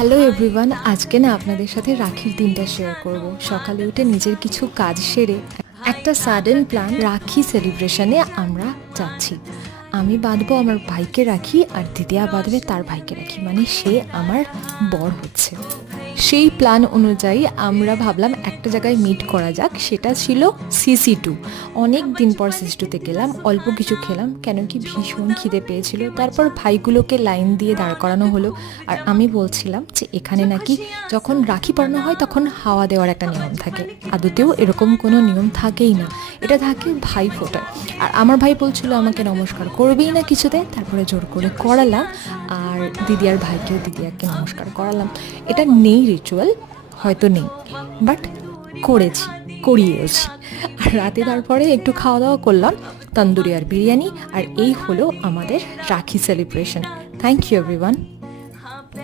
Hello everyone, আজকে না আপনাদের সাথে রাখির দিনটা শেয়ার করব। সকালে উঠে নিজের কিছু কাজ সেরে একটা সাডেন প্ল্যান, রাখি সেলিব্রেশনে আমরা যাচ্ছি। আমি বাঁধবো আমার ভাইকে রাখি, আর দিদিয়া বাঁধবে তার ভাইকে রাখি, মানে সে আমার বর হচ্ছে। সেই প্ল্যান অনুযায়ী আমরা ভাবলাম একটা জায়গায় মিট করা যাক, সেটা ছিল সিসি2। অনেক দিন পর সিসি2তে গেলাম, অল্প কিছু খেলাম, কেন কি ভীষণ খিদে পেয়েছিল। তারপর ভাইগুলোকে লাইন দিয়ে দাঁড় করানো হলো, আর আমি বলছিলাম যে এখানে নাকি যখন রাখি পরানো হয় তখন হাওয়া দেওয়ার একটা নিয়ম থাকে। আদতেও এরকম কোনো নিয়ম থাকেই না, এটা থাকে ভাই ফোটার। আর আমার ভাই বলছিল আমাকে নমস্কার করবেই না কিছুতে, তারপরে জোর করে করালাম। আর দিদিয়ার ভাইকেও দিদিয়াকে নমস্কার করালাম। এটা নেই রিচুয়াল, হয়তো নেই, বাট করেছি, করিয়েওছি। আর রাতে তারপরে একটু খাওয়া দাওয়া করলাম, তন্দুরি আর বিরিয়ানি। আর এই হলো আমাদের রাখি সেলিব্রেশন। Thank you everyone.